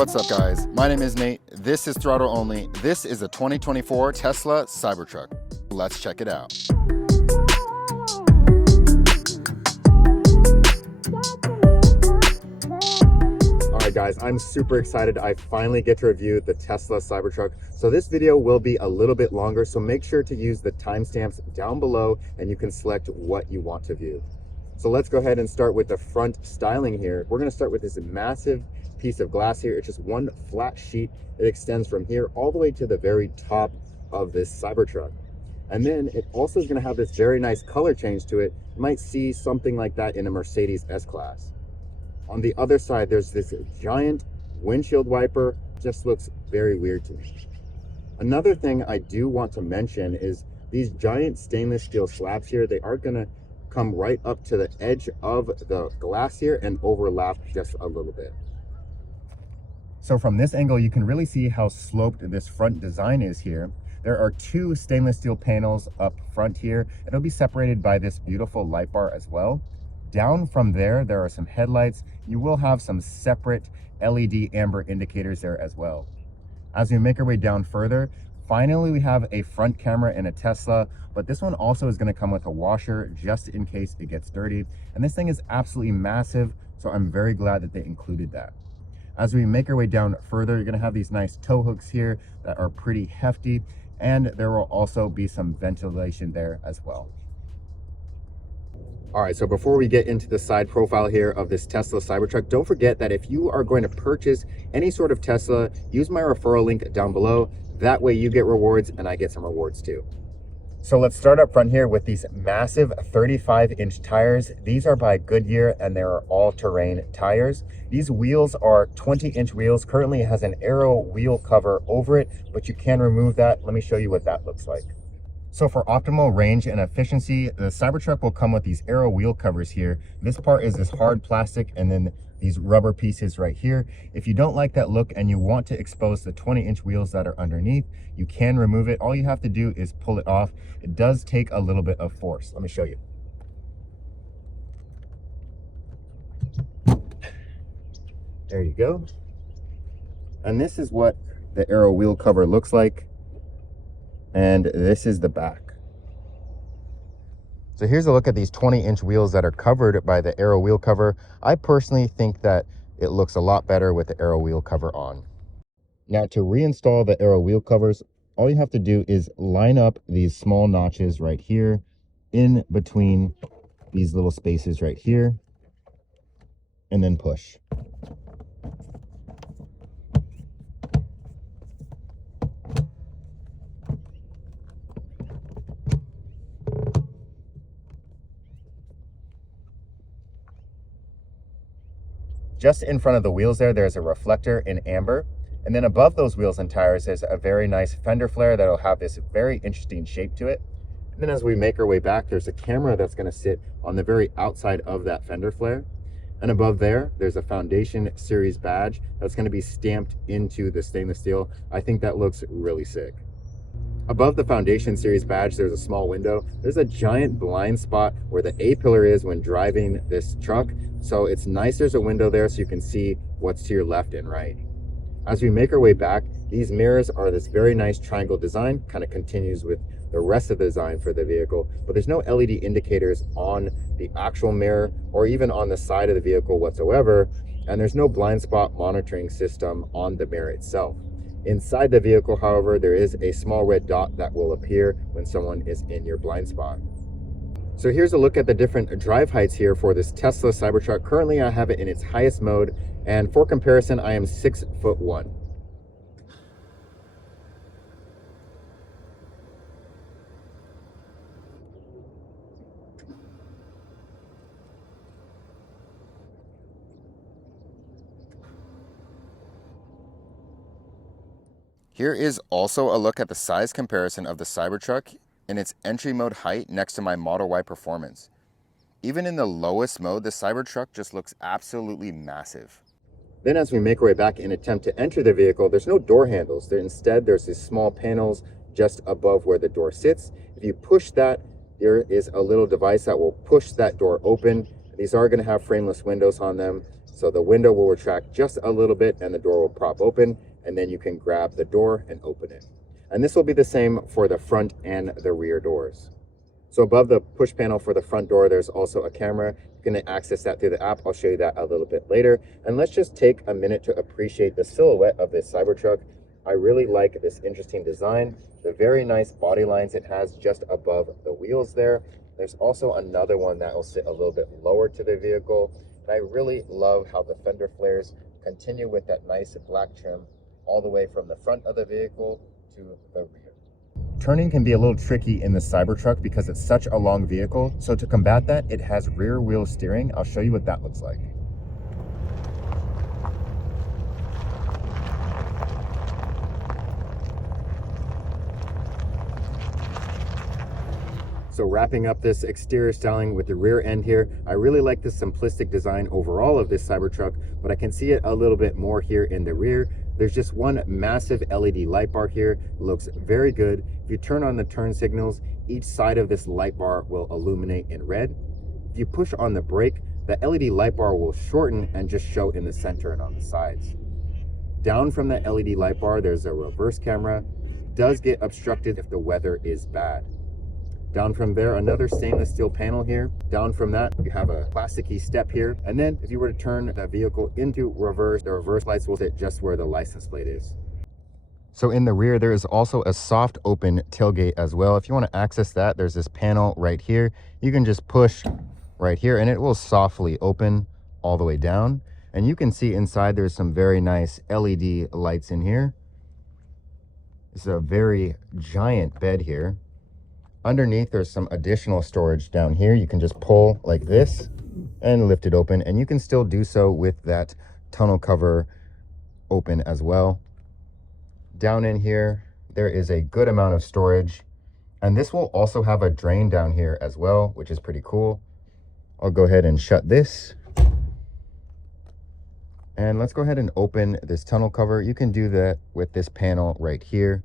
What's up guys, my name is Nate, this is Throttle Only, this is a 2024 Tesla Cybertruck. Let's check it out. Alright guys, I'm super excited. I finally get to review the Tesla Cybertruck. So this video will be a little bit longer, so make sure to use the timestamps down below and you can select what you want to view. So let's go ahead and start with the front styling here. We're going to start with this massive piece of glass here. It's just one flat sheet. It extends from here all the way to the very top of this Cybertruck. And then it also is going to have this very nice color change to it. You might see something like that in a Mercedes S-Class. On the other side, there's this giant windshield wiper. Just looks very weird to me. Another thing I do want to mention is these giant stainless steel slabs here. They are going to come right up to the edge of the glass here and overlap just a little bit. So from this angle, you can really see how sloped this front design is here. There are two stainless steel panels up front here. It'll be separated by this beautiful light bar as well. Down from there, there are some headlights. You will have some separate LED amber indicators there as well. As we make our way down further, finally we have a front camera in a Tesla, but this one also is going to come with a washer just in case it gets dirty. And this thing is absolutely massive, so I'm very glad that they included that. As we make our way down further, you're going to have these nice tow hooks here that are pretty hefty, and there will also be some ventilation there as well. All right, so before we get into the side profile here of this Tesla Cybertruck, don't forget that if you are going to purchase any sort of Tesla, use my referral link down below. That way you get rewards and I get some rewards too. So let's start up front here with these massive 35-inch tires. These are by Goodyear and they are all-terrain tires. These wheels are 20-inch wheels. Currently it has an aero wheel cover over it, but you can remove that. Let me show you what that looks like. So for optimal range and efficiency, the Cybertruck will come with these aero wheel covers here. This part is this hard plastic and then these rubber pieces right here. If you don't like that look and you want to expose the 20-inch wheels that are underneath, you can remove it. All you have to do is pull it off. It does take a little bit of force. Let me show you. There you go. And this is what the aero wheel cover looks like. And this is the back. So here's a look at these 20-inch wheels that are covered by the aero wheel cover. I personally think that it looks a lot better with the aero wheel cover on. Now to reinstall the aero wheel covers, all you have to do is line up these small notches right here in between these little spaces right here and then push. Just in front of the wheels there's a reflector in amber. And then above those wheels and tires, there's a very nice fender flare that'll have this very interesting shape to it. And then as we make our way back, there's a camera that's going to sit on the very outside of that fender flare. And above there's a Foundation Series badge that's going to be stamped into the stainless steel. I think that looks really sick. Above the Foundation Series badge, there's a small window. There's a giant blind spot where the A-pillar is when driving this truck. So it's nice there's a window there so you can see what's to your left and right. As we make our way back, these mirrors are this very nice triangle design, kind of continues with the rest of the design for the vehicle, but there's no LED indicators on the actual mirror or even on the side of the vehicle whatsoever. And there's no blind spot monitoring system on the mirror itself. Inside the vehicle, however, there is a small red dot that will appear when someone is in your blind spot. So here's a look at the different drive heights here for this Tesla Cybertruck. Currently, I have it in its highest mode, and for comparison, I am 6'1". Here is also a look at the size comparison of the Cybertruck in its entry mode height next to my Model Y Performance. Even in the lowest mode, the Cybertruck just looks absolutely massive. Then as we make our way back and attempt to enter the vehicle, there's no door handles. Instead, there's these small panels just above where the door sits. If you push that, there is a little device that will push that door open. These are going to have frameless windows on them. So the window will retract just a little bit and the door will prop open, and then you can grab the door and open it. And this will be the same for the front and the rear doors. So above the push panel for the front door, there's also a camera. You can access that through the app. I'll show you that a little bit later. And let's just take a minute to appreciate the silhouette of this Cybertruck. I really like this interesting design, the very nice body lines it has just above the wheels there. There's also another one that will sit a little bit lower to the vehicle. And I really love how the fender flares continue with that nice black trim all the way from the front of the vehicle to the rear. Turning can be a little tricky in the Cybertruck because it's such a long vehicle. So to combat that, it has rear wheel steering. I'll show you what that looks like. So wrapping up this exterior styling with the rear end here, I really like the simplistic design overall of this Cybertruck, but I can see it a little bit more here in the rear. There's just one massive LED light bar here. It looks very good. If you turn on the turn signals, each side of this light bar will illuminate in red. If you push on the brake, the LED light bar will shorten and just show in the center and on the sides. Down from the LED light bar, there's a reverse camera. It does get obstructed if the weather is bad. Down from there, another stainless steel panel here. Down from that, you have a plasticky step here. And then if you were to turn the vehicle into reverse, the reverse lights will sit just where the license plate is. So in the rear, there is also a soft open tailgate as well. If you want to access that, there's this panel right here. You can just push right here and it will softly open all the way down. And you can see inside there's some very nice LED lights in here. It's a very giant bed here. Underneath, there's some additional storage down here. You can just pull like this and lift it open, and you can still do so with that tonneau cover open as well. Down in here, there is a good amount of storage, and this will also have a drain down here as well, which is pretty cool. I'll go ahead and shut this. And let's go ahead and open this tonneau cover. You can do that with this panel right here.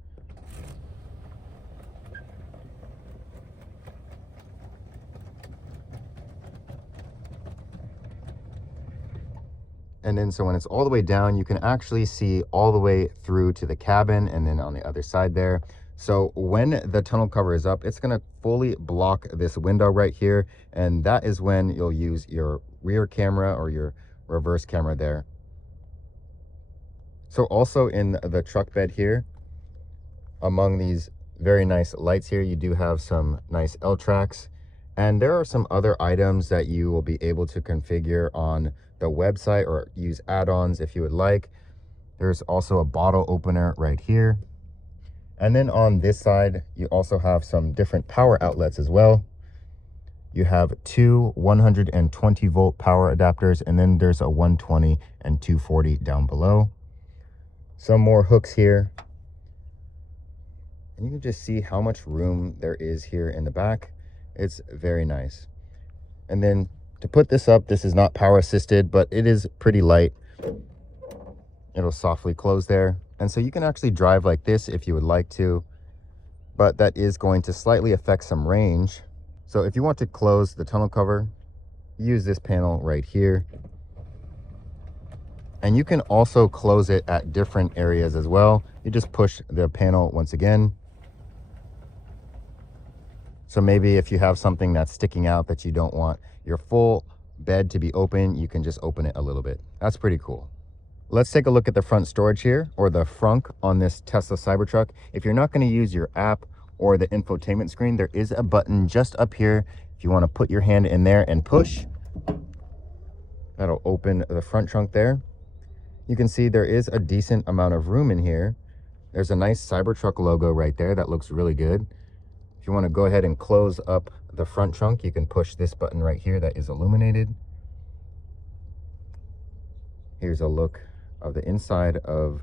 And then so when it's all the way down, you can actually see all the way through to the cabin and then on the other side there. So when the tonneau cover is up, it's going to fully block this window right here. And that is when you'll use your rear camera or your reverse camera there. So also in the truck bed here, among these very nice lights here, you do have some nice L tracks. And there are some other items that you will be able to configure on the website or use add-ons if you would like. There's also a bottle opener right here. And then on this side, you also have some different power outlets as well. You have two 120 volt power adapters, and then there's a 120 and 240 down below. Some more hooks here. And you can just see how much room there is here in the back. It's very nice. And then to put this up, this is not power assisted, but it is pretty light. It'll softly close there. And so you can actually drive like this if you would like to, but that is going to slightly affect some range. So if you want to close the tonneau cover, use this panel right here. And you can also close it at different areas as well. You just push the panel once again. So maybe if you have something that's sticking out that you don't want your full bed to be open, you can just open it a little bit. That's pretty cool. Let's take a look at the front storage here, or the frunk on this Tesla Cybertruck. If you're not going to use your app or the infotainment screen, there is a button just up here. If you want to put your hand in there and push, that'll open the front trunk there. You can see there is a decent amount of room in here. There's a nice Cybertruck logo right there that looks really good. If you want to go ahead and close up the front trunk, you can push this button right here that is illuminated. Here's a look of the inside of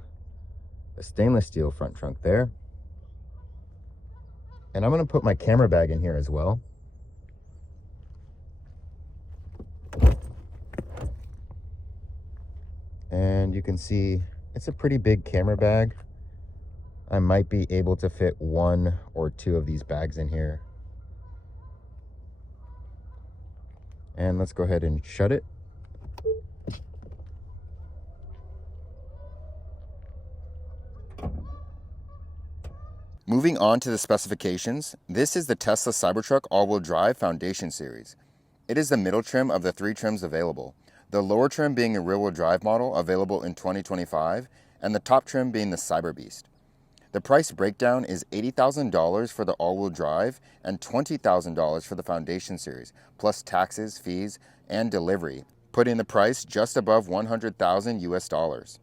the stainless steel front trunk there. And I'm going to put my camera bag in here as well. And you can see it's a pretty big camera bag. I might be able to fit one or two of these bags in here. And let's go ahead and shut it. Moving on to the specifications, this is the Tesla Cybertruck all-wheel drive foundation series. It is the middle trim of the 3 trims available, the lower trim being a rear-wheel drive model available in 2025, and the top trim being the Cyberbeast. The price breakdown is $80,000 for the all-wheel drive and $20,000 for the foundation series, plus taxes, fees, and delivery, putting the price just above $100,000 US.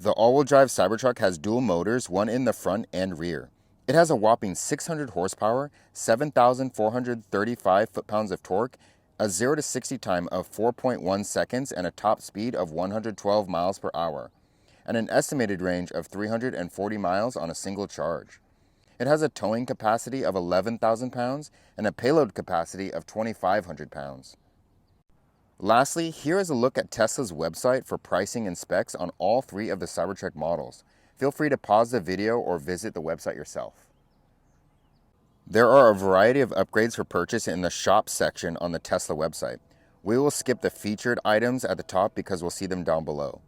The all-wheel drive Cybertruck has dual motors, one in the front and rear. It has a whopping 600 horsepower, 7,435 foot-pounds of torque, a 0 to 60 time of 4.1 seconds, and a top speed of 112 miles per hour, and an estimated range of 340 miles on a single charge. It has a towing capacity of 11,000 pounds and a payload capacity of 2,500 pounds. Lastly, here is a look at Tesla's website for pricing and specs on all 3 of the Cybertruck models. Feel free to pause the video or visit the website yourself. There are a variety of upgrades for purchase in the shop section on the Tesla website. We will skip the featured items at the top because we'll see them down below.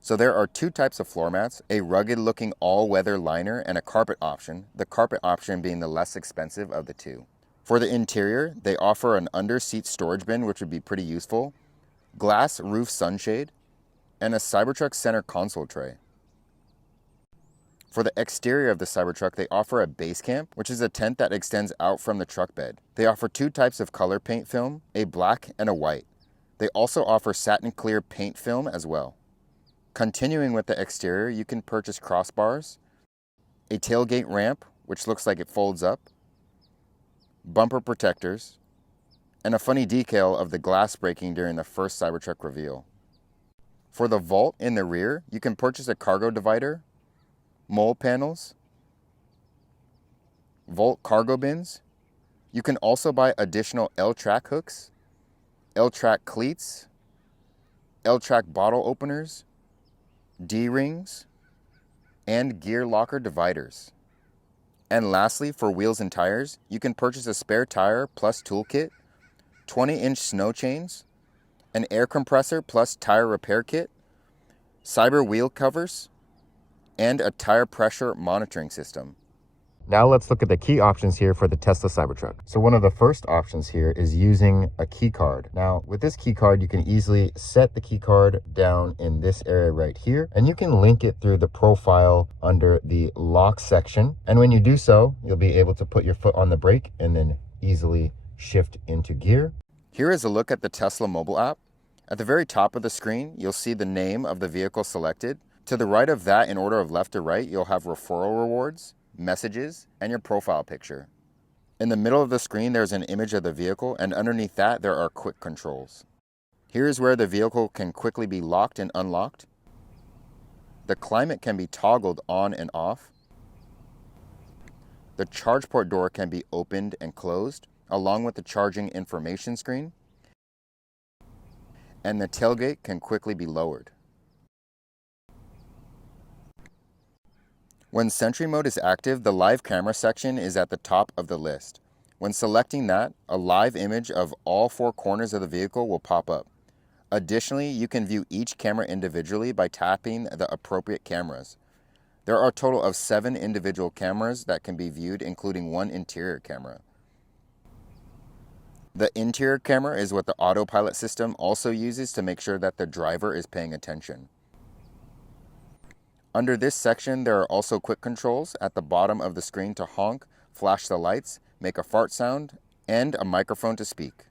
So there are 2 types of floor mats, a rugged looking all-weather liner and a carpet option, the carpet option being the less expensive of the 2. For the interior, they offer an under-seat storage bin, which would be pretty useful, glass roof sunshade, and a Cybertruck center console tray. For the exterior of the Cybertruck, they offer a base camp, which is a tent that extends out from the truck bed. They offer 2 types of color paint film, a black and a white. They also offer satin clear paint film as well. Continuing with the exterior, you can purchase crossbars, a tailgate ramp, which looks like it folds up, bumper protectors, and a funny decal of the glass breaking during the first Cybertruck reveal. For the vault in the rear, you can purchase a cargo divider, mole panels, vault cargo bins. You can also buy additional L-track hooks, L-track cleats, L-track bottle openers, D-rings, and gear locker dividers. And lastly, for wheels and tires, you can purchase a spare tire plus toolkit, 20-inch snow chains, an air compressor plus tire repair kit, cyber wheel covers, and a tire pressure monitoring system. Now let's look at the key options here for the Tesla Cybertruck. So one of the first options here is using a key card. Now with this key card, you can easily set the key card down in this area right here, and you can link it through the profile under the lock section. And when you do so, you'll be able to put your foot on the brake and then easily shift into gear. Here is a look at the Tesla mobile app. At the very top of the screen, you'll see the name of the vehicle selected. To the right of that, in order of left to right, you'll have referral rewards, messages, and your profile picture. In the middle of the screen, there's an image of the vehicle, and underneath that, there are quick controls. Here is where the vehicle can quickly be locked and unlocked. The climate can be toggled on and off. The charge port door can be opened and closed, along with the charging information screen. And the tailgate can quickly be lowered. When Sentry mode is active, the live camera section is at the top of the list. When selecting that, a live image of all 4 corners of the vehicle will pop up. Additionally, you can view each camera individually by tapping the appropriate cameras. There are a total of 7 individual cameras that can be viewed, including 1 interior camera. The interior camera is what the Autopilot system also uses to make sure that the driver is paying attention. Under this section, there are also quick controls at the bottom of the screen to honk, flash the lights, make a fart sound, and a microphone to speak.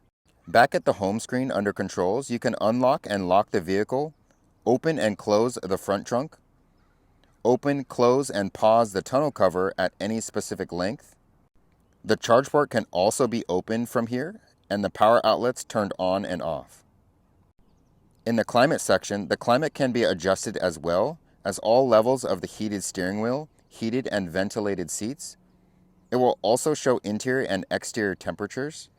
Back at the home screen under controls, you can unlock and lock the vehicle, open and close the front trunk, open, close, and pause the tonneau cover at any specific length. The charge port can also be opened from here, and the power outlets turned on and off. In the climate section, the climate can be adjusted as well as all levels of the heated steering wheel, heated and ventilated seats. It will also show interior and exterior temperatures,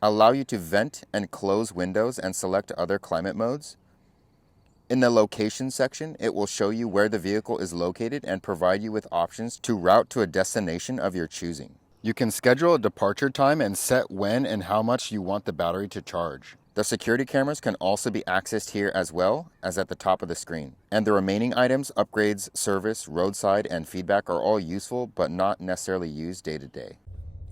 allow you to vent and close windows and select other climate modes. In the location section, it will show you where the vehicle is located and provide you with options to route to a destination of your choosing. You can schedule a departure time and set when and how much you want the battery to charge. The security cameras can also be accessed here as well as at the top of the screen. And the remaining items, upgrades, service, roadside, and feedback are all useful, but not necessarily used day to day.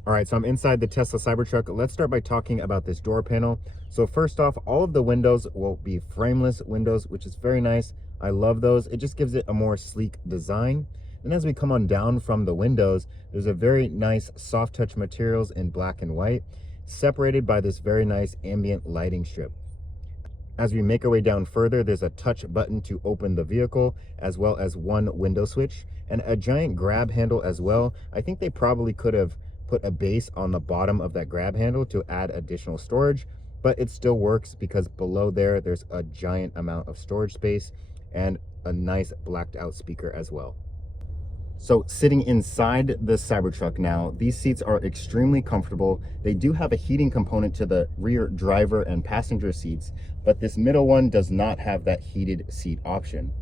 All right, so I'm inside the Tesla Cybertruck. Let's start by talking about this door panel. So first off, all of the windows will be frameless windows, which is very nice. I love those. It just gives it a more sleek design. And as we come on down from the windows, there's a very nice soft touch materials in black and white, separated by this very nice ambient lighting strip. As we make our way down further, there's a touch button to open the vehicle, as well as one window switch and a giant grab handle as well. I think they probably could have put a base on the bottom of that grab handle to add additional storage, but it still works because below there's a giant amount of storage space and a nice blacked out speaker as well. So sitting inside the Cybertruck now, these seats are extremely comfortable. They do have a heating component to the rear driver and passenger seats, but this middle one does not have that heated seat option.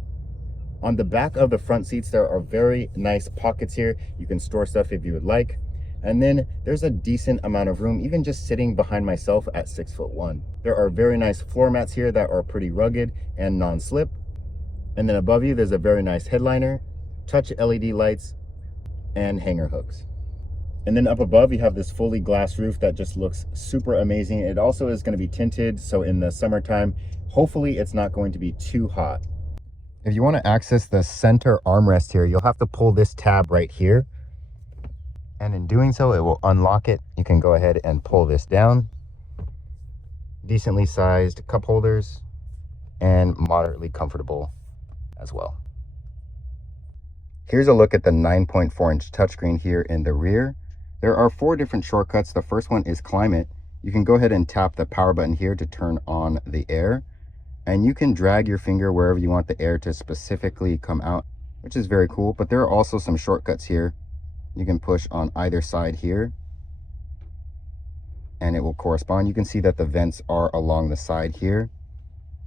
On the back of the front seats, there are very nice pockets here. You can store stuff if you would like. And then there's a decent amount of room, even just sitting behind myself at 6'1". There are very nice floor mats here that are pretty rugged and non-slip. And then above you, there's a very nice headliner, touch LED lights, and hanger hooks. And then up above, you have this fully glass roof that just looks super amazing. It also is going to be tinted, so in the summertime, hopefully it's not going to be too hot. If you want to access the center armrest here, you'll have to pull this tab right here. And in doing so, it will unlock it. You can go ahead and pull this down. Decently sized cup holders and moderately comfortable as well. Here's a look at the 9.4-inch touchscreen here in the rear. There are 4 different shortcuts. The first one is climate. You can go ahead and tap the power button here to turn on the air. And you can drag your finger wherever you want the air to specifically come out, which is very cool. But there are also some shortcuts here. You can push on either side here and it will correspond. You can see that the vents are along the side here,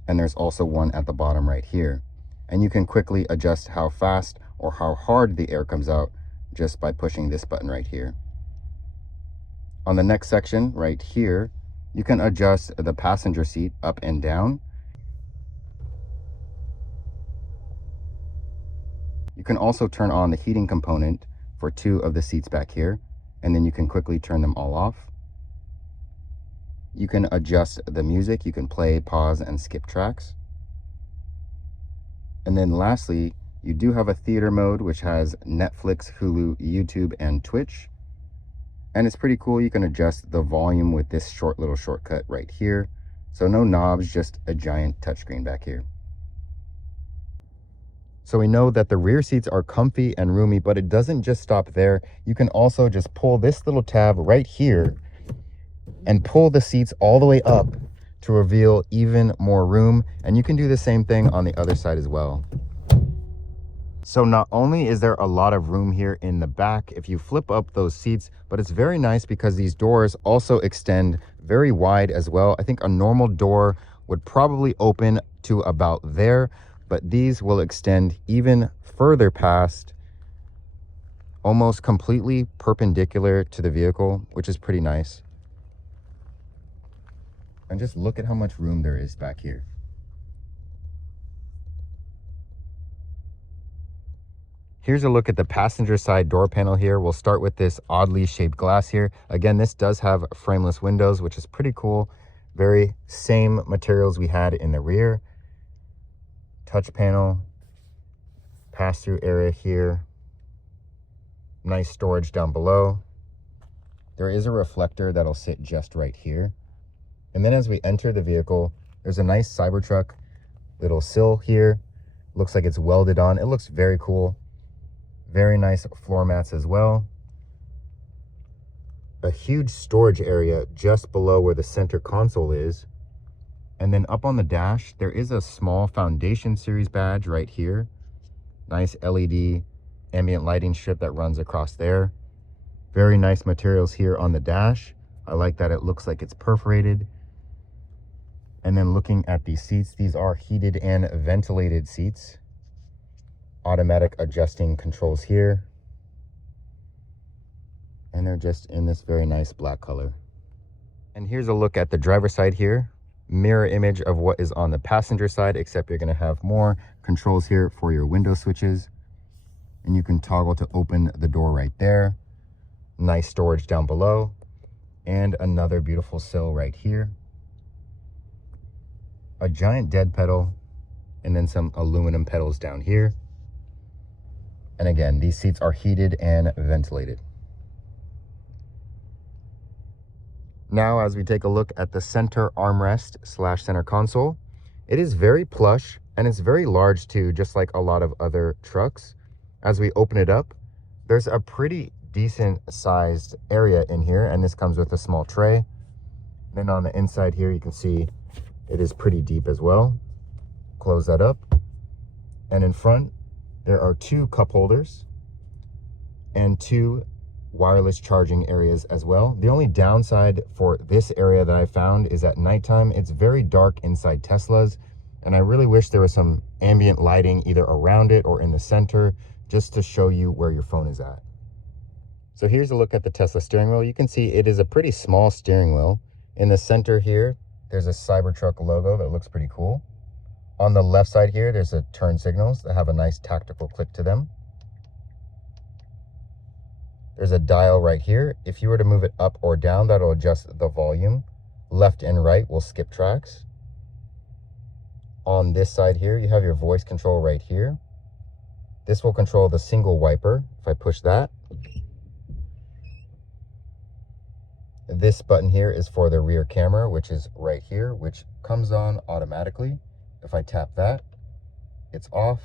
and there's also one at the bottom right here. And you can quickly adjust how fast or how hard the air comes out just by pushing this button right here. On the next section right here, you can adjust the passenger seat up and down. You can also turn on the heating component for 2 of the seats back here, and then you can quickly turn them all off. You can adjust the music. You can play, pause, and skip tracks. And then lastly, you do have a theater mode, which has Netflix, Hulu, YouTube, and Twitch. And it's pretty cool. You can adjust the volume with this short little shortcut right here. So no knobs, just a giant touchscreen back here. So we know that the rear seats are comfy and roomy, but it doesn't just stop there. You can also just pull this little tab right here and pull the seats all the way up to reveal even more room. And you can do the same thing on the other side as well. So not only is there a lot of room here in the back if you flip up those seats, but it's very nice because these doors also extend very wide as well. I think a normal door would probably open to about there, but these will extend even further past, almost completely perpendicular to the vehicle, which is pretty nice. And just look at how much room there is back here. Here's a look at the passenger side door panel here. We'll start with this oddly shaped glass here. Again, this does have frameless windows, which is pretty cool. Very same materials we had in the rear. Touch panel, pass-through area here, nice storage down below. There is a reflector that'll sit just right here. And then as we enter the vehicle, there's a nice Cybertruck little sill here. Looks like it's welded on. It looks very cool. Very nice floor mats as well. A huge storage area just below where the center console is. And then up on the dash, there is a small Foundation Series badge right here. Nice LED ambient lighting strip that runs across there. Very nice materials here on the dash. I like that it looks like it's perforated. And then looking at these seats, these are heated and ventilated seats. Automatic adjusting controls here. And they're just in this very nice black color. And here's a look at the driver's side here. mirror image of what is on the passenger side, except you're going to have more controls here for your window switches. And you can toggle to open the door right there. Nice storage down below. And another beautiful sill right here. A giant dead pedal, and then some aluminum pedals down here. And again, these seats are heated and ventilated. Now, as we take a look at the center armrest / center console, it is very plush and it's very large too, just like a lot of other trucks. As we open it up, there's a pretty decent sized area in here, and this comes with a small tray. Then on the inside here, you can see it is pretty deep as well. Close that up. And in front, there are 2 cup holders and 2 wireless charging areas as well. The only downside for this area that I found is at nighttime, it's very dark inside Teslas, and I really wish there was some ambient lighting either around it or in the center, just to show you where your phone is at. So here's a look at the Tesla steering wheel. You can see it is a pretty small steering wheel. In the center here, there's a Cybertruck logo that looks pretty cool. On the left side here, there's a turn signals that have a nice tactical click to them. There's a dial right here. If you were to move it up or down, that'll adjust the volume. Left and right will skip tracks. On this side here, you have your voice control right here. This will control the single wiper. If I push that. This button here is for the rear camera, which is right here, which comes on automatically. If I tap that, it's off,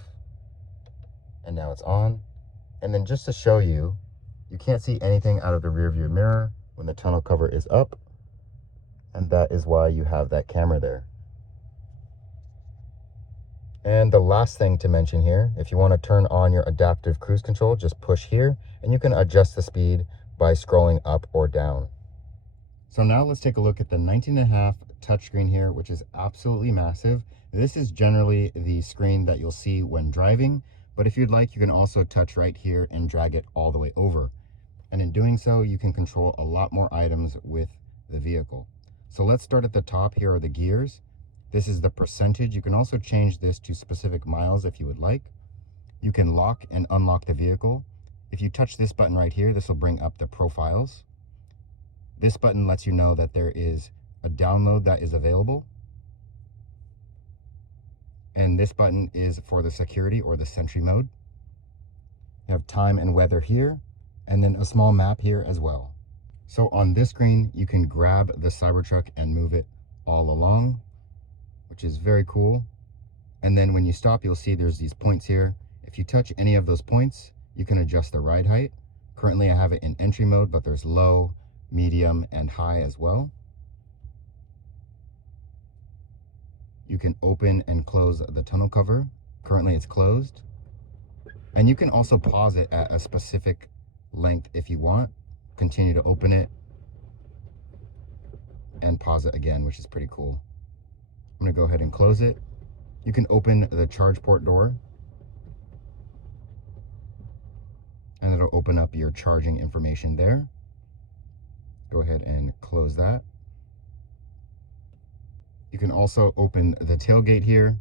and now it's on. And then just to show you, you can't see anything out of the rear view mirror when the tonneau cover is up, and that is why you have that camera there. And the last thing to mention here, if you want to turn on your adaptive cruise control, just push here, and you can adjust the speed by scrolling up or down. So now let's take a look at the 19.5 touchscreen here, which is absolutely massive. This is generally the screen that you'll see when driving, but if you'd like, you can also touch right here and drag it all the way over. And in doing so, you can control a lot more items with the vehicle. So let's start at the top. Here are the gears. This is the percentage. You can also change this to specific miles if you would like. You can lock and unlock the vehicle. If you touch this button right here, this will bring up the profiles. This button lets you know that there is a download that is available. And this button is for the security or the sentry mode. You have time and weather here, and then a small map here as well. So on this screen, you can grab the Cybertruck and move it all along, which is very cool. And then when you stop, you'll see there's these points here. If you touch any of those points, you can adjust the ride height. Currently, I have it in entry mode, but there's low, medium, and high as well. You can open and close the tonneau cover. Currently, it's closed. And you can also pause it at a specific length if you want. Continue to open it and pause it again, which is pretty cool. I'm gonna go ahead and close it. You can open the charge port door, and it'll open up your charging information there. Go ahead and close that. You can also open the tailgate here,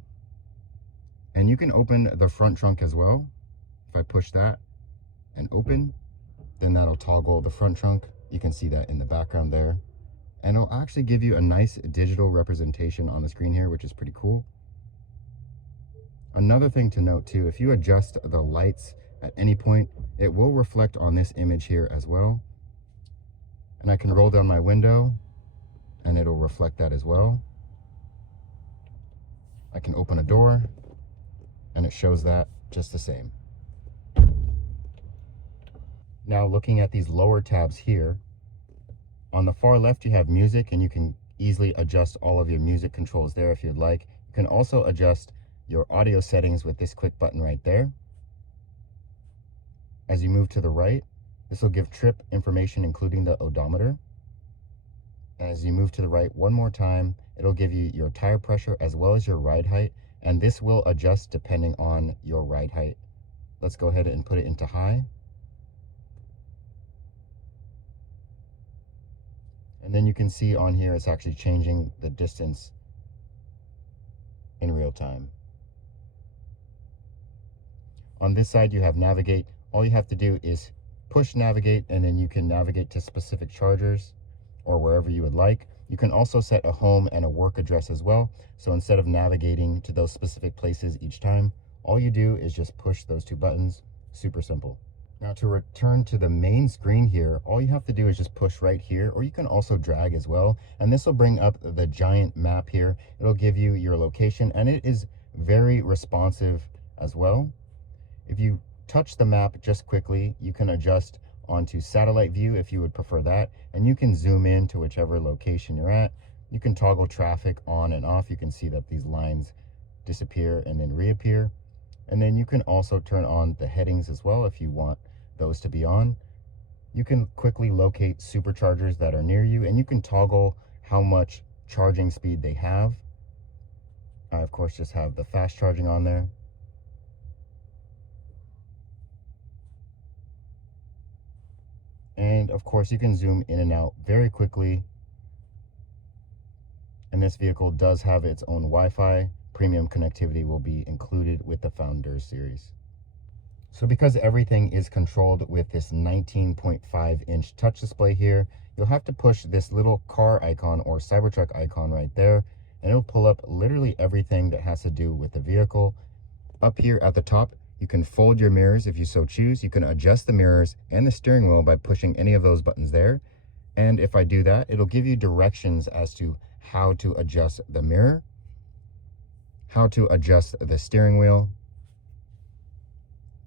and you can open the front trunk as well. If I push that and open, then that'll toggle the front trunk. You can see that in the background there. And it'll actually give you a nice digital representation on the screen here, which is pretty cool. Another thing to note too, if you adjust the lights at any point, it will reflect on this image here as well. And I can roll down my window and it'll reflect that as well. I can open a door and it shows that just the same. Now looking at these lower tabs here, on the far left you have music, and you can easily adjust all of your music controls there if you'd like. You can also adjust your audio settings with this quick button right there. As you move to the right, this will give trip information, including the odometer. As you move to the right one more time, it'll give you your tire pressure as well as your ride height, and this will adjust depending on your ride height. Let's go ahead and put it into high. And then you can see on here it's actually changing the distance in real time. On this side, you have navigate. All you have to do is push navigate, and then you can navigate to specific chargers or wherever you would like. You can also set a home and a work address as well. So instead of navigating to those specific places each time, all you do is just push those two buttons. Super simple. Now to return to the main screen here, all you have to do is just push right here, or you can also drag as well. And this will bring up the giant map here. It'll give you your location, and it is very responsive as well. If you touch the map just quickly, you can adjust onto satellite view if you would prefer that, and you can zoom in to whichever location you're at. You can toggle traffic on and off. You can see that these lines disappear and then reappear. And then you can also turn on the headings as well if you want those to be on. You can quickly locate superchargers that are near you, and you can toggle how much charging speed they have. I, of course, just have the fast charging on there. And of course, you can zoom in and out very quickly. And this vehicle does have its own Wi-Fi. Premium connectivity will be included with the Founders series. So because everything is controlled with this 19.5-inch touch display here, you'll have to push this little car icon or Cybertruck icon right there, and it'll pull up literally everything that has to do with the vehicle. Up here at the top, you can fold your mirrors if you so choose. You can adjust the mirrors and the steering wheel by pushing any of those buttons there. And if I do that, it'll give you directions as to how to adjust the mirror, how to adjust the steering wheel.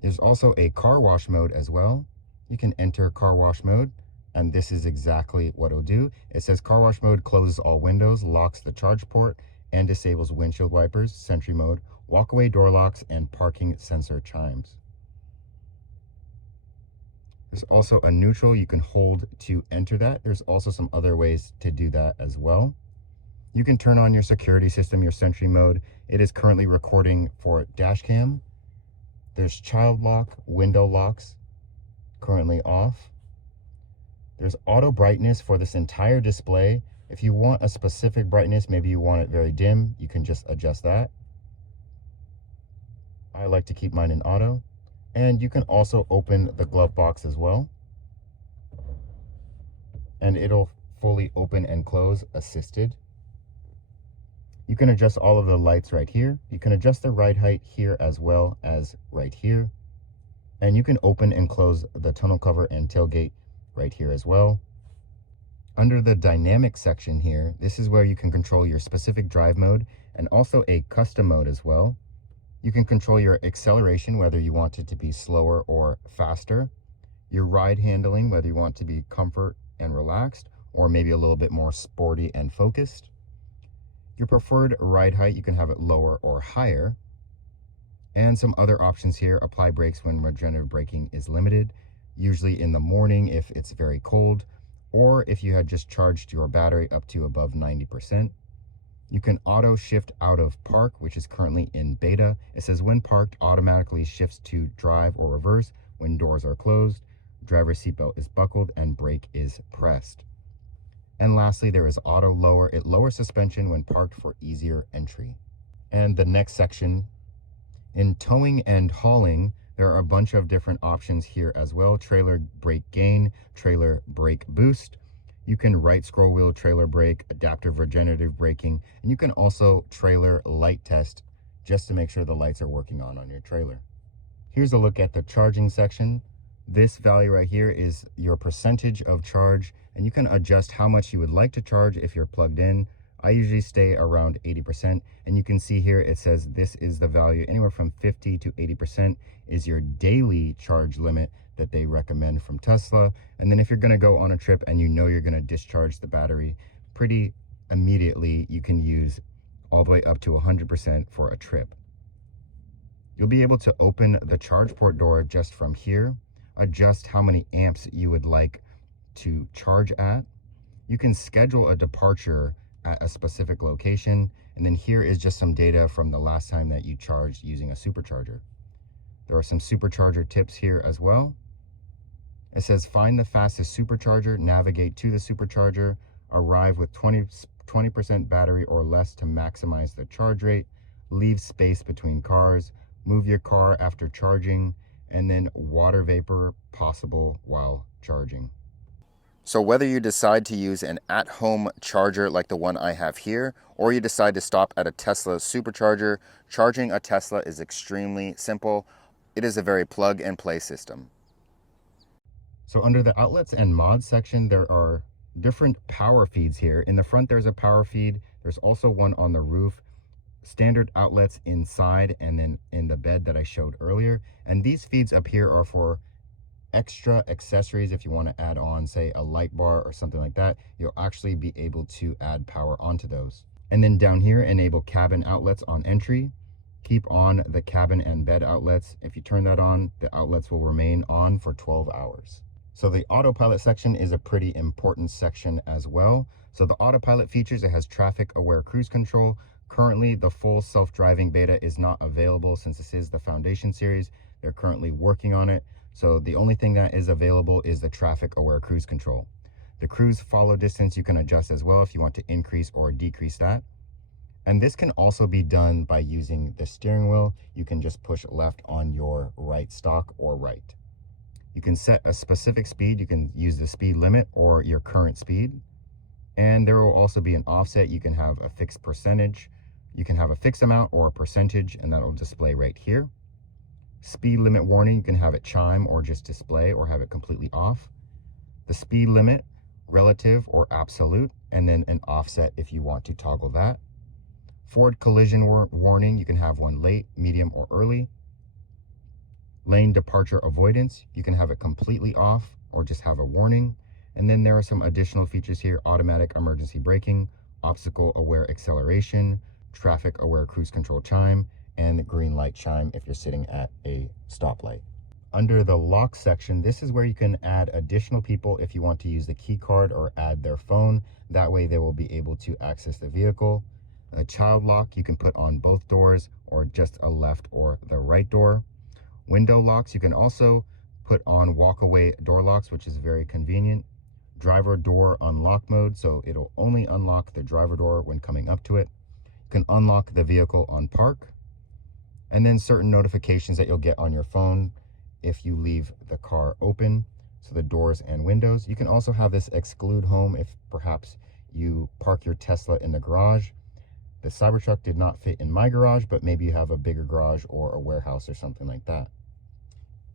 There's also a car wash mode as well. You can enter car wash mode, and this is exactly what it'll do. It says car wash mode closes all windows, locks the charge port, and disables windshield wipers, Sentry mode, walkaway door locks, and parking sensor chimes. There's also a neutral. You can hold to enter that. There's also some other ways to do that as well. You can turn on your security system, your Sentry mode. It is currently recording for dash cam. There's child lock, window locks, currently off. There's auto brightness for this entire display. If you want a specific brightness, maybe you want it very dim, you can just adjust that. I like to keep mine in auto. And you can also open the glove box as well. And it'll fully open and close assisted. You can adjust all of the lights right here. You can adjust the ride height here as well as right here. And you can open and close the tonneau cover and tailgate right here as well. Under the dynamic section here, this is where you can control your specific drive mode and also a custom mode as well. You can control your acceleration, whether you want it to be slower or faster. Your ride handling, whether you want to be comfort and relaxed, or maybe a little bit more sporty and focused. Your preferred ride height, you can have it lower or higher. And some other options here, apply brakes when regenerative braking is limited, usually in the morning if it's very cold, or if you had just charged your battery up to above 90%. You can auto shift out of park, which is currently in beta. It says when parked, automatically shifts to drive or reverse when doors are closed, driver's seatbelt is buckled, and brake is pressed. And lastly, there is auto lower. It lowers suspension when parked for easier entry. And the next section, in towing and hauling, there are a bunch of different options here as well. Trailer brake gain, trailer brake boost. You can right scroll wheel trailer brake, adaptive regenerative braking, and you can also trailer light test just to make sure the lights are working on your trailer. Here's a look at the charging section. This value right here is your percentage of charge, and you can adjust how much you would like to charge if you're plugged in. I usually stay around 80%, and you can see here it says this is the value. Anywhere from 50 to 80% is your daily charge limit that they recommend from Tesla. And then if you're gonna go on a trip and you know you're gonna discharge the battery pretty immediately, you can use all the way up to 100% for a trip. You'll be able to open the charge port door just from here, adjust how many amps you would like to charge at. You can schedule a departure at a specific location, and then here is just some data from the last time that you charged using a supercharger. There are some supercharger tips here as well. It says find the fastest supercharger, navigate to the supercharger, arrive with 20% battery or less to maximize the charge rate, leave space between cars, move your car after charging, and then water vapor possible while charging. So whether you decide to use an at-home charger like the one I have here, or you decide to stop at a Tesla supercharger, charging a Tesla is extremely simple. It is a very plug-and-play system. So under the outlets and mods section, there are different power feeds here. In the front, there's a power feed. There's also one on the roof, standard outlets inside, and then in the bed that I showed earlier. And these feeds up here are for extra accessories. If you want to add on, say, a light bar or something like that, you'll actually be able to add power onto those. And then down here, enable cabin outlets on entry. Keep on the cabin and bed outlets. If you turn that on, the outlets will remain on for 12 hours. So the autopilot section is a pretty important section as well. So the autopilot features, it has traffic aware cruise control. Currently, the full self-driving beta is not available since this is the Foundation series. They're currently working on it. So the only thing that is available is the traffic aware cruise control. The cruise follow distance you can adjust as well if you want to increase or decrease that. And this can also be done by using the steering wheel. You can just push left on your right stalk or right. You can set a specific speed. You can use the speed limit or your current speed. And there will also be an offset. You can have a fixed percentage. You can have a fixed amount or a percentage, and that will display right here. Speed limit warning, you can have it chime or just display or have it completely off. The speed limit, relative or absolute, and then an offset if you want to toggle that. Forward collision warning, you can have one late, medium, or early. Lane departure avoidance, you can have it completely off or just have a warning. And then there are some additional features here: automatic emergency braking, obstacle aware acceleration, traffic aware cruise control chime, and the green light chime if you're sitting at a stoplight. Under the lock section, this is where you can add additional people if you want to use the key card or add their phone. That way they will be able to access the vehicle. A child lock you can put on both doors or just a left or the right door. Window locks you can also put on walk-away door locks, which is very convenient. Driver door unlock mode, so it'll only unlock the driver door when coming up to it. You can unlock the vehicle on park. And then certain notifications that you'll get on your phone if you leave the car open, so the doors and windows. You can also have this exclude home if perhaps you park your Tesla in the garage. The Cybertruck did not fit in my garage, but maybe you have a bigger garage or a warehouse or something like that.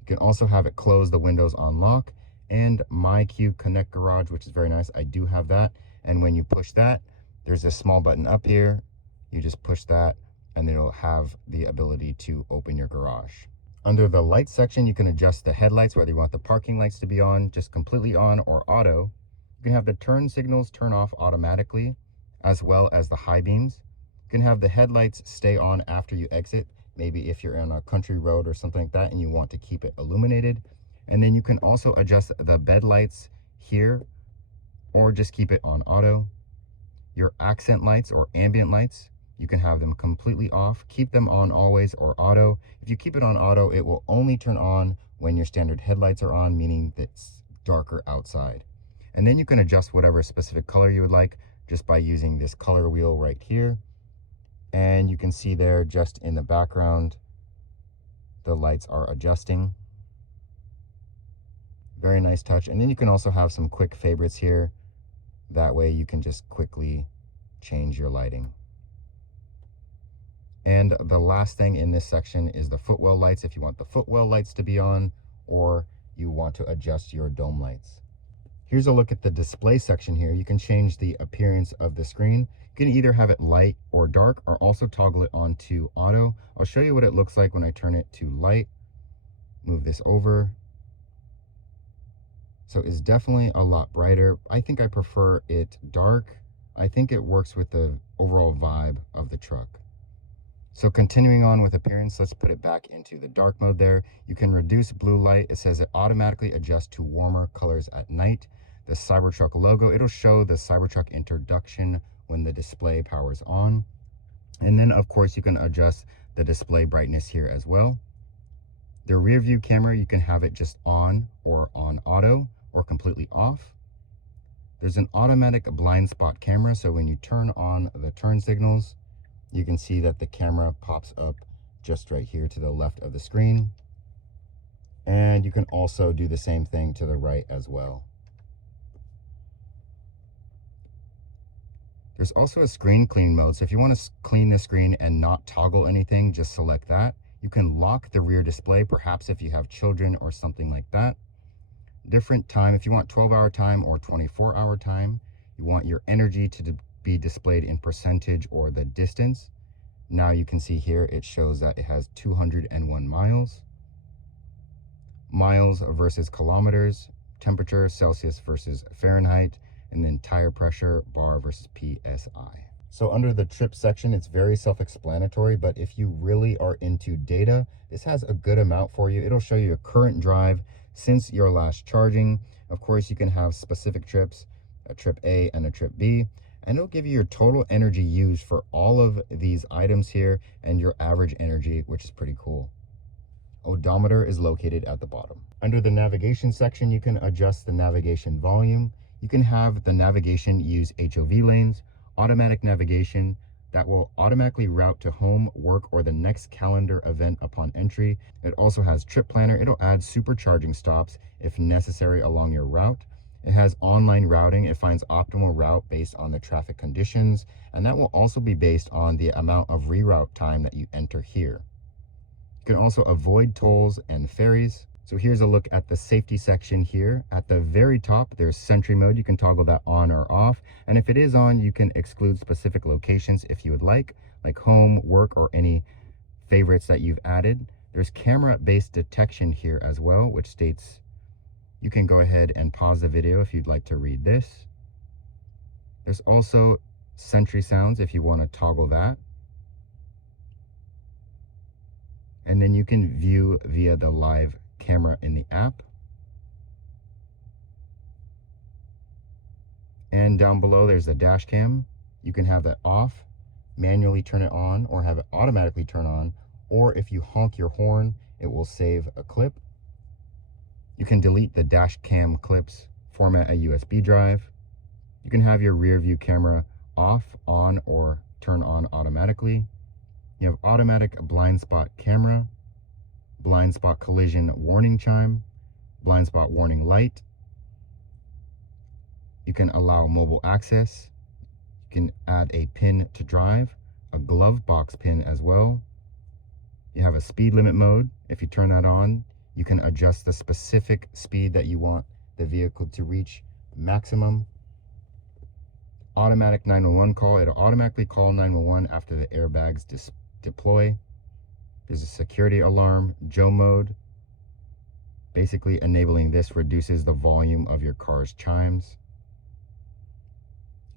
You can also have it close the windows on lock, and My Queue Connect Garage, which is very nice. I do have that. And when you push that, there's this small button up here. You just push that and it'll have the ability to open your garage. Under the light section, you can adjust the headlights, whether you want the parking lights to be on, just completely on, or auto. You can have the turn signals turn off automatically, as well as the high beams. You can have the headlights stay on after you exit, maybe if you're on a country road or something like that and you want to keep it illuminated. And then you can also adjust the bed lights here, or just keep it on auto. Your accent lights or ambient lights, you can have them completely off, keep them on always, or auto. If you keep it on auto, it will only turn on when your standard headlights are on, meaning that it's darker outside. And then you can adjust whatever specific color you would like just by using this color wheel right here. And you can see there just in the background, the lights are adjusting. Very nice touch. And then you can also have some quick favorites here. That way you can just quickly change your lighting. And the last thing in this section is the footwell lights, if you want the footwell lights to be on, or you want to adjust your dome lights. Here's a look at the display section here. You can change the appearance of the screen. You can either have it light or dark, or also toggle it on to auto. I'll show you what it looks like when I turn it to light. Move this over. So it's definitely a lot brighter. I think I prefer it dark. I think it works with the overall vibe of the truck. So continuing on with appearance, let's put it back into the dark mode there. You can reduce blue light. It says it automatically adjusts to warmer colors at night. The Cybertruck logo, it'll show the Cybertruck introduction when the display powers on. And then of course you can adjust the display brightness here as well. The rear view camera, you can have it just on or on auto or completely off. There's an automatic blind spot camera, so when you turn on the turn signals, You can see that the camera pops up just right here to the left of the screen. And you can also do the same thing to the right as well. There's also a screen clean mode. So if you want to clean the screen and not toggle anything, just select that. You can lock the rear display, perhaps if you have children or something like that. Different time, if you want 12-hour time or 24-hour time. You want your energy to be displayed in percentage or the distance. Now you can see here, it shows that it has 201 miles. Miles versus kilometers, temperature, Celsius versus Fahrenheit, and then tire pressure, bar versus PSI. So under the trip section, it's very self-explanatory, but if you really are into data, this has a good amount for you. It'll show you a current drive since your last charging. Of course, you can have specific trips, a trip A and a trip B, and it'll give you your total energy used for all of these items here and your average energy, which is pretty cool. Odometer is located at the bottom. Under the navigation section, you can adjust the navigation volume. You can have the navigation use HOV lanes, automatic navigation that will automatically route to home, work, or the next calendar event upon entry. It also has trip planner. It'll add supercharging stops if necessary along your route. It has online routing. It finds optimal route based on the traffic conditions, and that will also be based on the amount of reroute time that you enter here. You can also avoid tolls and ferries. So here's a look at the safety section here. At the very top, there's Sentry mode. You can toggle that on or off. And if it is on, you can exclude specific locations if you would like home, work, or any favorites that you've added. There's camera-based detection here as well, which states you can go ahead and pause the video if you'd like to read this. There's also Sentry sounds if you want to toggle that. And then you can view via the live camera in the app. And down below, there's the dash cam. You can have that off, manually turn it on, or have it automatically turn on. Or if you honk your horn, it will save a clip. You can delete the dash cam clips, format a USB drive. You can have your rear view camera off, on, or turn on automatically. You have automatic blind spot camera, blind spot collision warning chime, blind spot warning light. You can allow mobile access. You can add a pin to drive, a glove box pin as well. You have a speed limit mode. If you turn that on, you can adjust the specific speed that you want the vehicle to reach maximum. Automatic 911 call. It'll automatically call 911 after the airbags deploy. There's a security alarm, Joe mode. Basically enabling this reduces the volume of your car's chimes.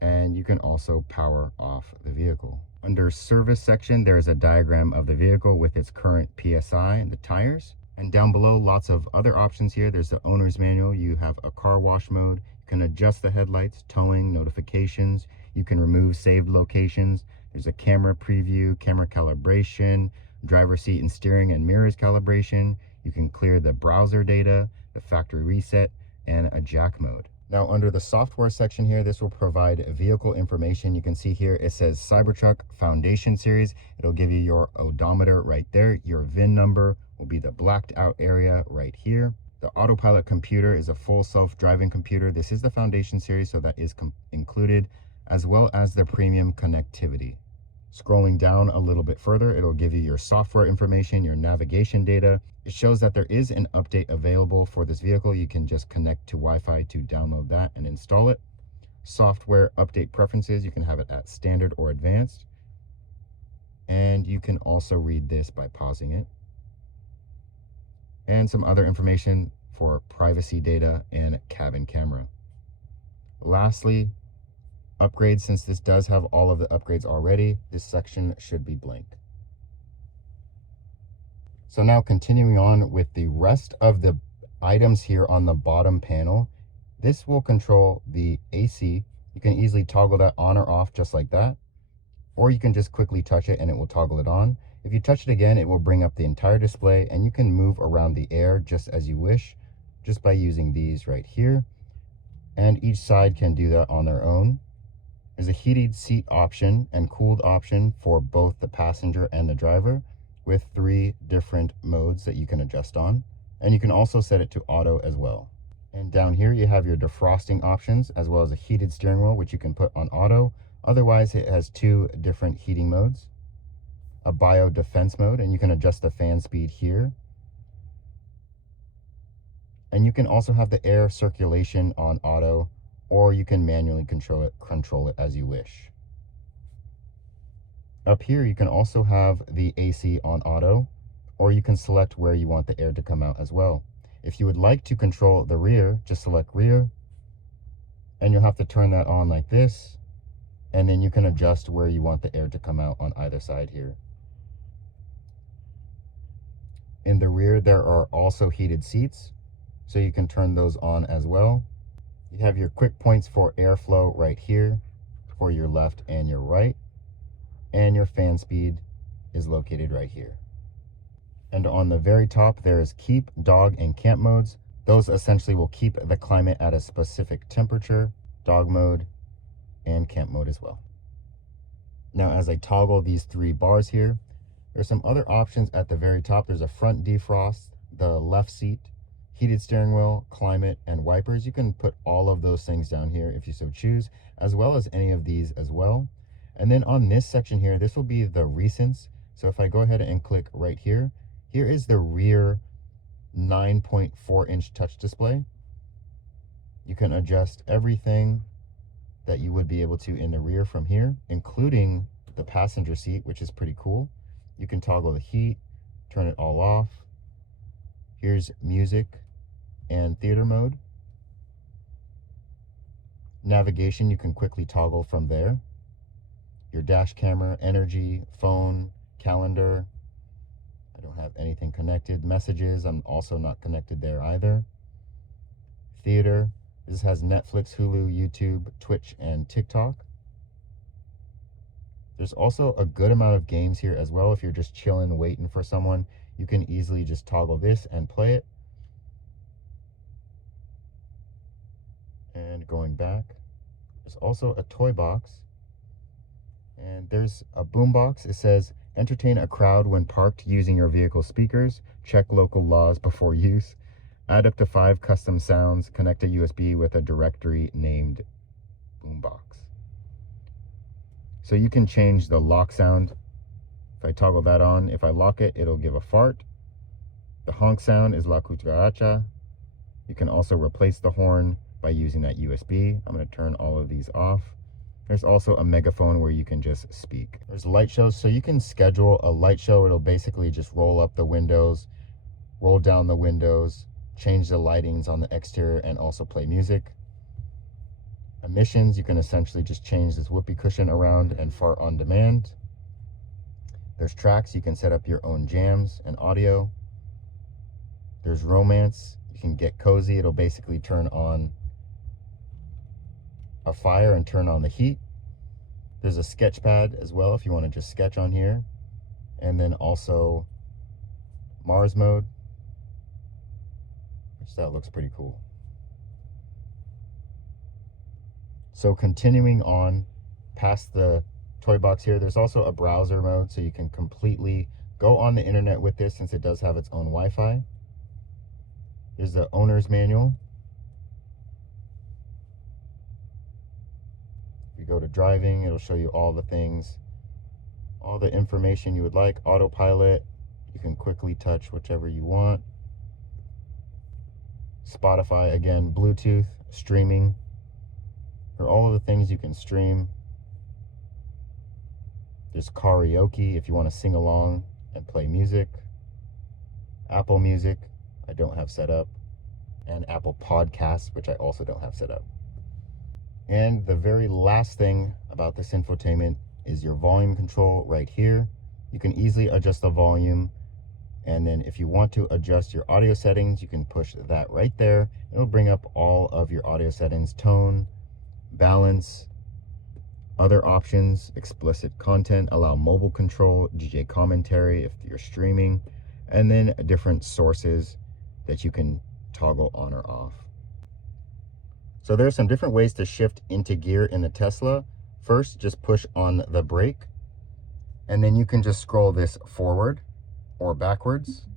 And you can also power off the vehicle. Under service section, there's a diagram of the vehicle with its current PSI and the tires. And down below, lots of other options here. There's the owner's manual. You have a car wash mode. You can adjust the headlights, towing, notifications. You can remove saved locations. There's a camera preview, camera calibration, driver seat and steering and mirrors calibration. You can clear the browser data, the factory reset, and a jack mode. Now under the software section here, this will provide vehicle information. You can see here, it says Cybertruck Foundation Series. It'll give you your odometer right there. Your VIN number will be the blacked out area right here. The Autopilot computer is a full self-driving computer. This is the Foundation Series, so that is included, as well as the premium connectivity. Scrolling down a little bit further, it'll give you your software information, your navigation data. It shows that there is an update available for this vehicle. You can just connect to Wi-Fi to download that and install it. Software update preferences, you can have it at standard or advanced. And you can also read this by pausing it. And some other information for privacy data and cabin camera. Lastly, upgrades. Since this does have all of the upgrades already, this section should be blank. So now continuing on with the rest of the items here on the bottom panel, this will control the AC. You can easily toggle that on or off just like that, or you can just quickly touch it and it will toggle it on. If you touch it again, it will bring up the entire display, and you can move around the air just as you wish, just by using these right here. And each side can do that on their own. There's a heated seat option and cooled option for both the passenger and the driver, with 3 different modes that you can adjust on. And you can also set it to auto as well. And down here you have your defrosting options, as well as a heated steering wheel, which you can put on auto. Otherwise, it has 2 different heating modes. A bio defense mode, and you can adjust the fan speed here. And you can also have the air circulation on auto, or you can manually control it as you wish. Up here, you can also have the AC on auto, or you can select where you want the air to come out as well. If you would like to control the rear, just select rear, and you'll have to turn that on like this, and then you can adjust where you want the air to come out on either side here. In the rear, there are also heated seats, so you can turn those on as well. You have your quick points for airflow right here for your left and your right, and your fan speed is located right here. And on the very top, there is keep, dog, and camp modes. Those essentially will keep the climate at a specific temperature, dog mode, and camp mode as well. Now, as I toggle these 3 bars here, there's some other options at the very top. There's a front defrost, the left seat, heated steering wheel, climate, and wipers. You can put all of those things down here if you so choose, as well as any of these as well. And then on this section here, this will be the recents. So if I go ahead and click right here, here is the rear 9.4-inch touch display. You can adjust everything that you would be able to in the rear from here, including the passenger seat, which is pretty cool. You can toggle the heat, turn it all off. Here's music and theater mode. Navigation, you can quickly toggle from there. Your dash camera, energy, phone, calendar. I don't have anything connected. Messages, I'm also not connected there either. Theater, this has Netflix, Hulu, YouTube, Twitch, and TikTok. There's also a good amount of games here as well. If you're just chilling, waiting for someone, you can easily just toggle this and play it. And going back, there's also a toy box. And there's a boom box. It says, entertain a crowd when parked using your vehicle speakers. Check local laws before use. Add up to 5 custom sounds. Connect a USB with a directory named boombox. So you can change the lock sound. If I toggle that on, if I lock it, it'll give a fart. The honk sound is la cucaracha. You can also replace the horn by using that USB. I'm going to turn all of these off. There's also a megaphone where you can just speak. There's light shows, so you can schedule a light show. It'll basically just roll up the windows, roll down the windows, change the lightings on the exterior, and also play music. Emissions, you can essentially just change this whoopee cushion around and fart on demand. There's tracks, you can set up your own jams and audio. There's romance, you can get cozy. It'll basically turn on a fire and turn on the heat. There's a sketch pad as well if you want to just sketch on here. And then also Mars mode, which that looks pretty cool. So continuing on past the toy box here, there's also a browser mode, so you can completely go on the internet with this since it does have its own Wi-Fi. There's the owner's manual. If you go to driving, it'll show you all the things, all the information you would like. Autopilot, you can quickly touch whichever you want. Spotify, again, Bluetooth, streaming, for all of the things you can stream. There's karaoke if you want to sing along and play music. Apple Music, I don't have set up. And Apple Podcasts, which I also don't have set up. And the very last thing about this infotainment is your volume control right here. You can easily adjust the volume. And then if you want to adjust your audio settings, you can push that right there. It'll bring up all of your audio settings, tone, balance, other options, explicit content, allow mobile control, DJ commentary if you're streaming, and then different sources that you can toggle on or off. So there's some different ways to shift into gear in the Tesla. First, just push on the brake, and then you can just scroll this forward or backwards.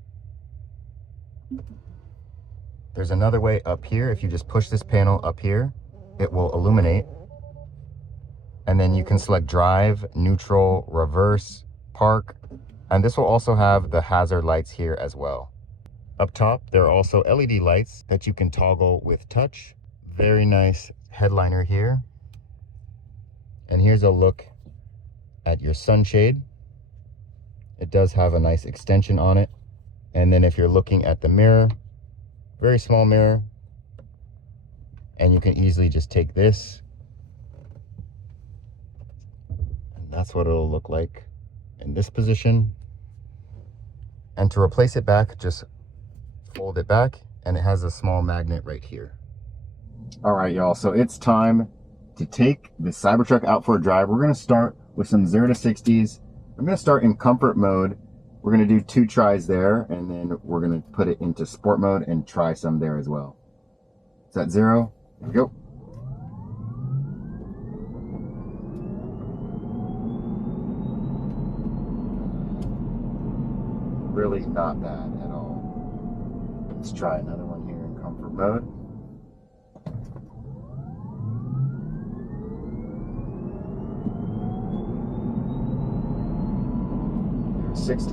There's another way up here. If you just push this panel up here, it will illuminate. And then you can select drive, neutral, reverse, park, and this will also have the hazard lights here as well. Up top, there are also LED lights that you can toggle with touch. Very nice headliner here. And here's a look at your sunshade. It does have a nice extension on it. And then if you're looking at the mirror, very small mirror, and you can easily just take this, and that's what it'll look like in this position. And to replace it back, just fold it back, and it has a small magnet right here. All right, y'all, so it's time to take the Cybertruck out for a drive. We're gonna start with some 0 to 60s. I'm gonna start in comfort mode. We're gonna do 2 tries there, and then we're gonna put it into sport mode and try some there as well. Is that 0? Here we go. Really not bad at all. Let's try another one here in comfort mode. There's 60.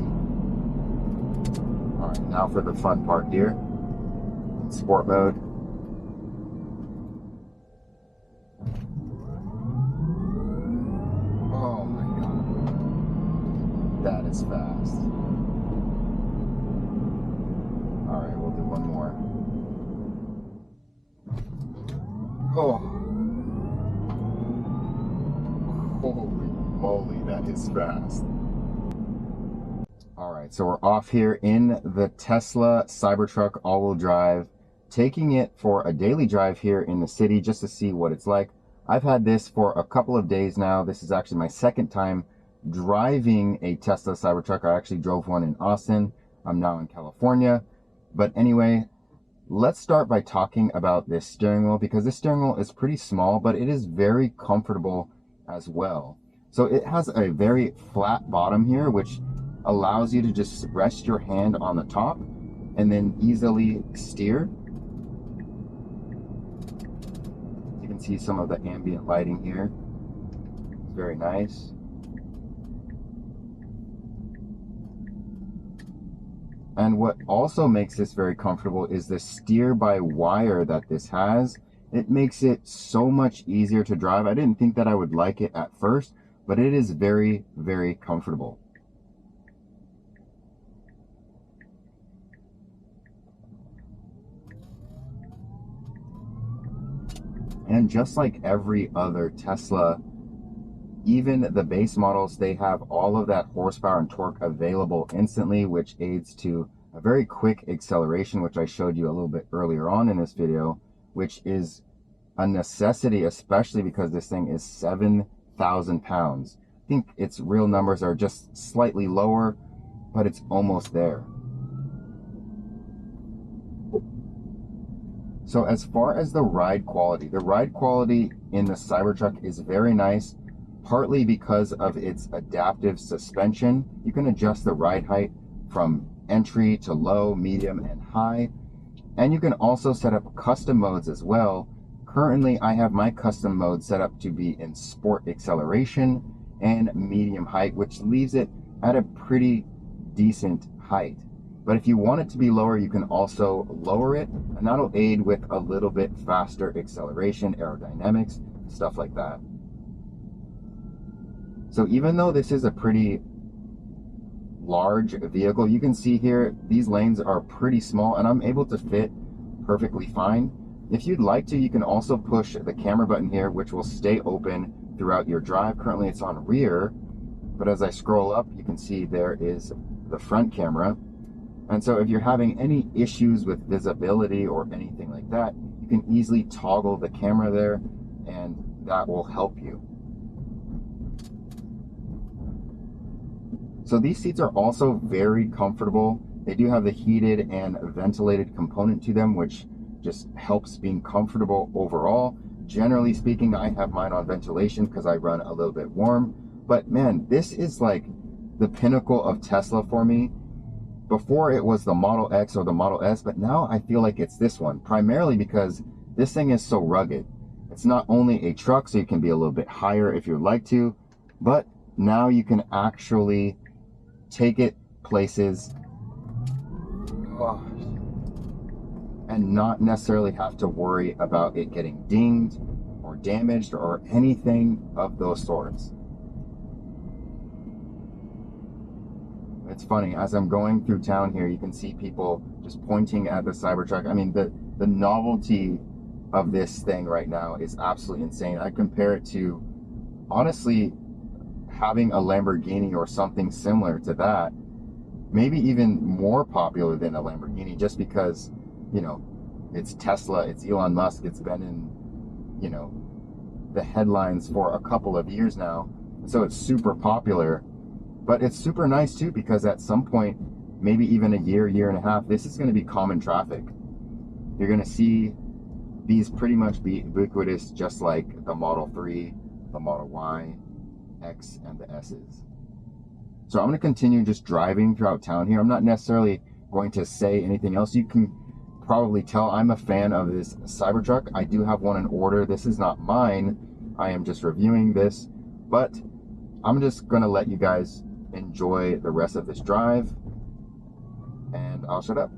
All right, now for the fun part here. Sport mode. Oh my God. That is fast. All right, we'll do one more. Oh. Holy moly, that is fast. All right, so we're off here in the Tesla Cybertruck all-wheel drive, taking it for a daily drive here in the city just to see what it's like. I've had this for a couple of days now. This is actually my second time driving a Tesla Cybertruck. I actually drove one in Austin. I'm now in California. But anyway, let's start by talking about this steering wheel, because this steering wheel is pretty small, but it is very comfortable as well. So it has a very flat bottom here, which allows you to just rest your hand on the top and then easily steer. You can see some of the ambient lighting here. It's very nice. And what also makes this very comfortable is the steer by wire that this has. It makes it so much easier to drive. I didn't think that I would like it at first, but it is very, very comfortable. And just like every other Tesla, even the base models, they have all of that horsepower and torque available instantly, which aids to a very quick acceleration, which I showed you a little bit earlier on in this video, which is a necessity, especially because this thing is 7,000 pounds. I think its real numbers are just slightly lower, but it's almost there. So as far as the ride quality in the Cybertruck is very nice, partly because of its adaptive suspension. You can adjust the ride height from entry to low, medium, and high. And you can also set up custom modes as well. Currently, I have my custom mode set up to be in sport acceleration and medium height, which leaves it at a pretty decent height. But if you want it to be lower, you can also lower it, and that'll aid with a little bit faster acceleration, aerodynamics, stuff like that. So even though this is a pretty large vehicle, you can see here, these lanes are pretty small, and I'm able to fit perfectly fine. If you'd like to, you can also push the camera button here, which will stay open throughout your drive. Currently it's on rear, but as I scroll up, you can see there is the front camera. And so if you're having any issues with visibility or anything like that, you can easily toggle the camera there, and that will help you. So these seats are also very comfortable. They do have the heated and ventilated component to them, which just helps being comfortable overall. Generally speaking, I have mine on ventilation because I run a little bit warm. But man, this is like the pinnacle of Tesla for me. Before it was the Model X or the Model S, but now I feel like it's this one, primarily because this thing is so rugged. It's not only a truck, so you can be a little bit higher if you'd like to, but now you can actually take it places and not necessarily have to worry about it getting dinged or damaged or anything of those sorts. It's funny, as I'm going through town here, you can see people just pointing at the Cybertruck. I mean, the novelty of this thing right now is absolutely insane. I compare it to, honestly, having a Lamborghini or something similar to that. Maybe even more popular than a Lamborghini, just because, you know, it's Tesla, it's Elon Musk, it's been in, you know, the headlines for a couple of years now. So it's super popular. But it's super nice too, because at some point, maybe even a year and a half, this is going to be common traffic. You're going to see these pretty much be ubiquitous, just like the Model 3, the Model Y, X, and the S's. So I'm going to continue just driving throughout town here. I'm not necessarily going to say anything else. You can probably tell I'm a fan of this Cybertruck. I do have one in order. This is not mine. I am just reviewing this, but I'm just going to let you guys enjoy the rest of this drive, and I'll shut up.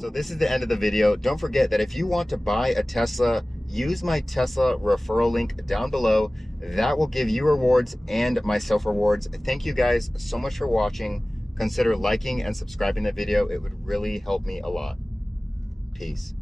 So this is the end of the video. Don't forget that if you want to buy a Tesla, use my Tesla referral link down below. That will give you rewards and myself rewards. Thank you guys so much for watching. Consider liking and subscribing the video. It would really help me a lot. Peace.